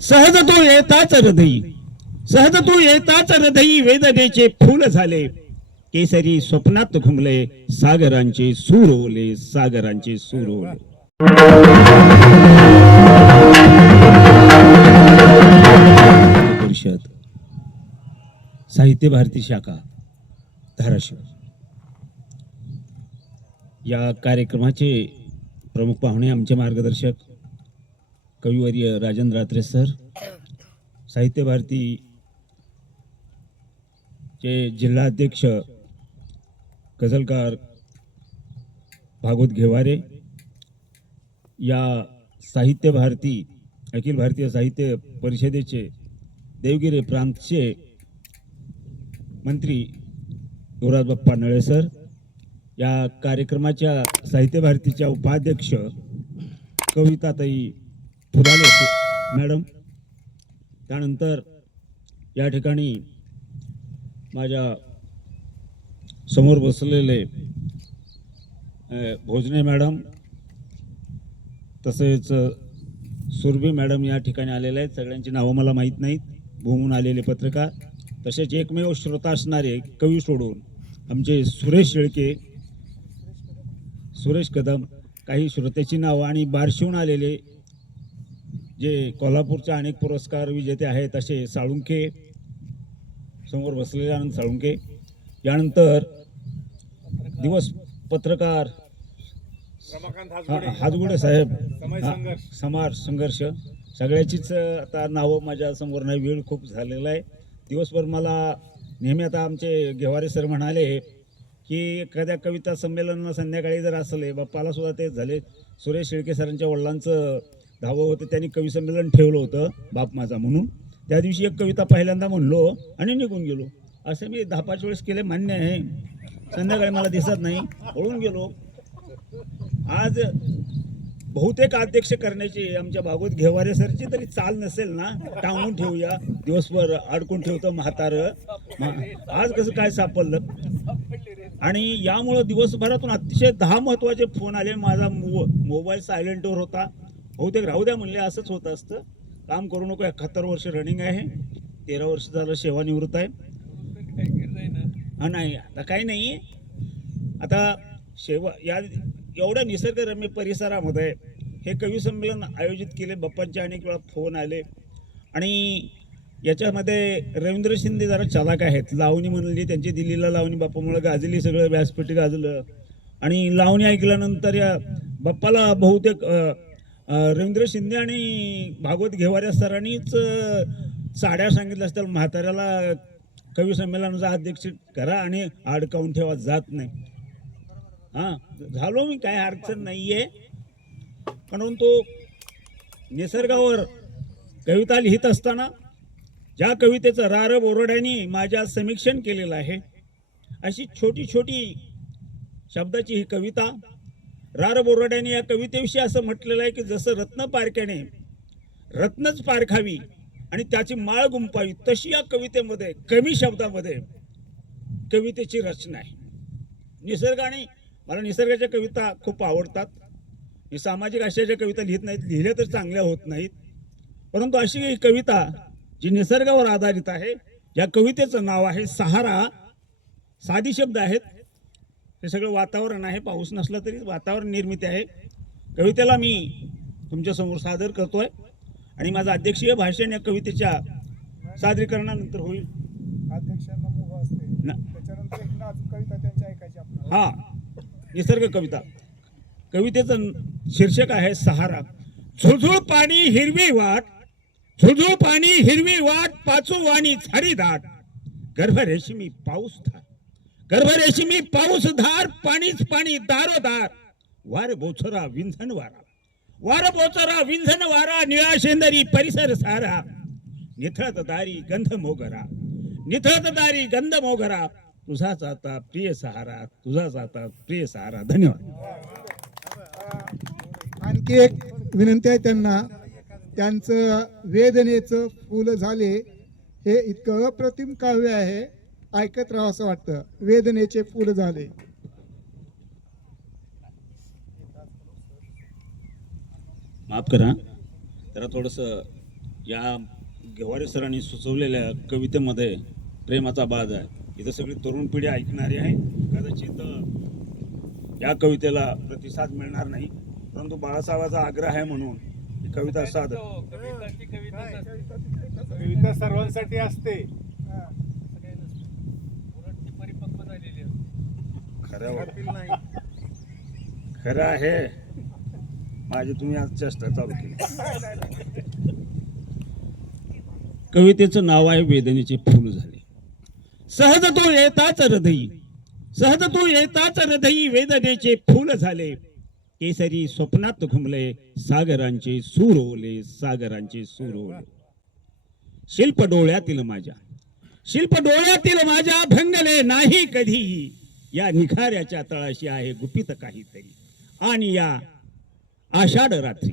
सहज तो येताच हृदयी. सहज तो येताच हृदयी वेदनेचे फूल झाले. केसरी स्वप्नात घुमले सागरांचे सूर ओले सागरांचे सूर ओले. परिषद. साहित्य भारती शाखा धाराशिव. या कार्यक्रमाचे प्रमुख पाहुणे आमचे मार्गदर्शक कविवर्य राजेंद्र रात्रे सर साहित्य भारती चे जिल्हाध्यक्ष गझलकार भागवत घेवारे या साहित्य भारती अखिल भारतीय साहित्य परिषदेचे देवगिरी प्रांतचे मंत्री युवराज बाप्पा नळे सर या कार्यक्रमाच्या साहित्य भारतीच्या उपाध्यक्ष कविताताई फुलाले मॅडम त्यानंतर या ठिकाणी माझ्यासमोर बसलेले भोजने मॅडम तसेच सुरभी मॅडम या ठिकाणी आलेले आहेत. सगळ्यांची नावं मला माहीत नाहीत. भूमून आलेले पत्रकार. तसेच एकमेव श्रोता असणारे कवी सोडून आमचे सुरेश शेळके सुरेश कदम काही श्रोत्याची नावं आणि बारशिवून आलेले जे कोल्हापूरचे अनेक पुरस्कार विजेते आहेत असे साळुंखे समोर बसलेले आनंद साळुंखे. यानंतर दिवस पत्रकार हातगुडे साहेब. समय हा, संघर्ष. समाज संघर्ष. सगळ्याचीच आता नावं माझ्यासमोर नाही वेळ खूप झालेला आहे. दिवसभर मला नेहमी आता आमचे घेवारे सर म्हणाले की एखाद्या कविता संमेलनाला संध्याकाळी जर असले बाप्पाला सुद्धा ते झाले. सुरेश शेळके सरांच्या वडिलांचं दहावं होतं त्यांनी कवी संमेलन ठेवलं होतं बाप माझा म्हणून. त्या दिवशी एक कविता पहिल्यांदा म्हणलो आणि निघून गेलो. असं मी दहा पाच वेळेस केले मान्य आहे. संध्याकाळी मला दिसत नाही पळून गेलो. आज बहुतेक अध्यक्ष करण्याची आमच्या भागवत घेवारे सरची तरी चाल नसेल ना टांगून ठेवूया. दिवसभर अडकून ठेवतं म्हातार. आज कसं काय सापडलं? आणि यामुळं दिवसभरातून अतिशय दहा महत्त्वाचे फोन आले. माझा मो मोबाईल सायलेंटवर होता. बहुतेक राहू द्या म्हणले असंच होत असतं. काम करू नको एकाहत्तर वर्ष रनिंग आहे. तेरा वर्ष झालं सेवानिवृत्त आहे. हा नाही आता काही नाही. आता सेवा या एवढ्या निसर्गरम्य परिसरामध्ये हे कवी संमेलन आयोजित केले बाप्पांचे अनेक वेळा फोन आले. आणि याच्यामध्ये रवींद्र शिंदे जरा चालाक आहेत. लावणी म्हणली त्यांची दिल्लीला लावणी बाप्पामुळे गाजली सगळं व्यासपीठ गाजलं. आणि लावणी ऐकल्यानंतर या बाप्पाला बहुतेक रवींद्र शिंदे आणि भागवत घेवाऱ्या सरांनीच साड्या सांगितल्या असतात म्हाताऱ्याला कवी संमेलनाचा अध्यक्ष करा आणि अडकावून ठेवा जात नाही. हां झालो मी काय अडचण नाही आहे परंतु निसर्गावर कविता लिहित असताना ज्या कवितेचं रार बोरड्यांनी माझ्या समीक्षण केलेलं आहे अशी छोटी छोटी शब्दाची ही कविता रार बोराड्याने या कवितेविषयी असं म्हटलेलं आहे की जसं रत्न पारख्याने रत्नच पारखावी आणि त्याची माळ गुंपावी तशी या कवितेमध्ये कमी शब्दामध्ये कवितेची रचना आहे. निसर्गाने मला निसर्गाच्या कविता खूप आवडतात. मी सामाजिक आशयाच्या कविता लिहित नाहीत लिहिल्या तर चांगल्या होत नाहीत. परंतु अशी ही कविता जी निसर्गावर आधारित आहे या कवितेचं नाव आहे सहारा. साधी शब्द आहेत हे सगळं वातावरण आहे पाऊस नसला तरी वातावरण निर्मिती आहे. कवितेला मी तुमच्यासमोर सादर करतोय आणि माझं अध्यक्षीय भाषण या कवितेच्या सादरीकरणानंतर होईल. हा निसर्ग कविता. कवितेचं शीर्षक आहे सहारा. झुळझुळ पाणी हिरवी वाट झुळझुळ पाणी हिरवी वाट पाचू वाणी झाडी दाट. गर्भरेशमी पाऊस धार गर्भरेशमी पाऊस धार पाणीच पाणी दारोदार. वार बोचरा विंझन वारा. वार बोचरा विंझन वारा निळा शेंदरी परिसर सारा. निथळत दारी गंध मोगरा. निथळत दारी गंध मोगरा. तुझाच आता प्रिय सहारा तुझाच आता प्रिय सहारा. धन्यवाद. आणखी एक विनंती आहे त्यांना. त्यांचं वेदनेचं फुल झाले हे इतकं अप्रतिम काव्य आहे. ऐकत राहावं असं वाटतं. वेदनेचे फुल झाले. माफ करा. जरा थोडंसं या गेवारे सरांनी सुचवलेल्या कवितेमध्ये प्रेमाचा बाज आहे. इथं सगळी तरुण पिढी ऐकणारी आहे. कदाचित या कवितेला प्रतिसाद मिळणार नाही. परंतु बाळासाहेबाचा आग्रह आहे म्हणून ही कविता साध कविता सर्वांसाठी असते. खरं आहे. माझी तुम्ही आज चेष्टा चालू केली. कवितेचं नाव आहे वेदनेचे फूल झाले. सहज तो येताच हृदयी. सहज तो येताच हृदयी वेदनेचे फूल झाले. केसरी स्वप्नात घुमले सागरांचे सूर ओले सागरांचे सूर ओले. शिल्प डोळ्यातील माझ्या. शिल्प डोळ्यातील माझ्या भंगले नाही कधीही. या निखाऱ्याच्या तळाशी आहे गुपित काहीतरी. आणि या आषाढ रात्री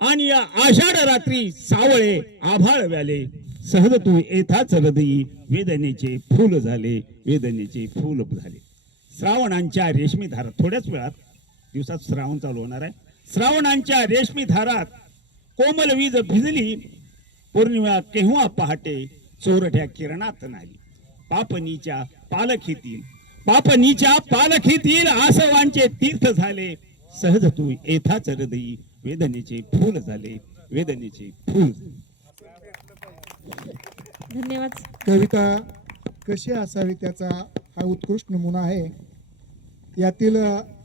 आणि या आषाढ रात्री सावळे आभाळ व्याले. सहज तू येथाच हृदयी वेदनेचे फूल झाले वेदनेचे फूल झाले. श्रावणांच्या रेशमी धारात थोड्याच वेळात दिवसात श्रावण चालू होणार आहे. श्रावणांच्या रेशमी धारात कोमल वीज भिजली पौर्णिमा केव्हा पहाटे चोरट्या किरणात नाही. पापनीच्या पालखीतील पापनीच्या पालखीतील आसवांचे तीर्थ झाले. सहज तू येथाच हृदयी वेदनेचे फूल झाले. वेदनेचे फूल. धन्यवाद. कविता कशी असावी त्याचा हा उत्कृष्ट नमुना आहे. यातील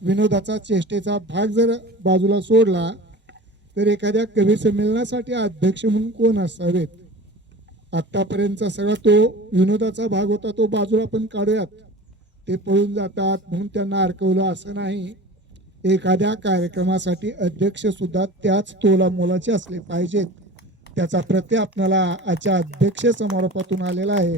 विनोदाचा चेष्टेचा भाग जर बाजूला सोडला तर एखाद्या कवी संमेलनासाठी अध्यक्ष म्हणून कोण असावेत? आतापर्यंतचा सगळा तो विनोदाचा भाग होता तो बाजूला पण काढूयात. ते पळून जातात म्हणून त्यांना अडकवलं असं नाही. एखाद्या कार्यक्रमासाठी अध्यक्ष सुद्धा त्याच तोला मोलाचे असले पाहिजेत. त्याचा प्रत्यय आपल्याला आजच्या अध्यक्ष समारोपातून आलेला आहे.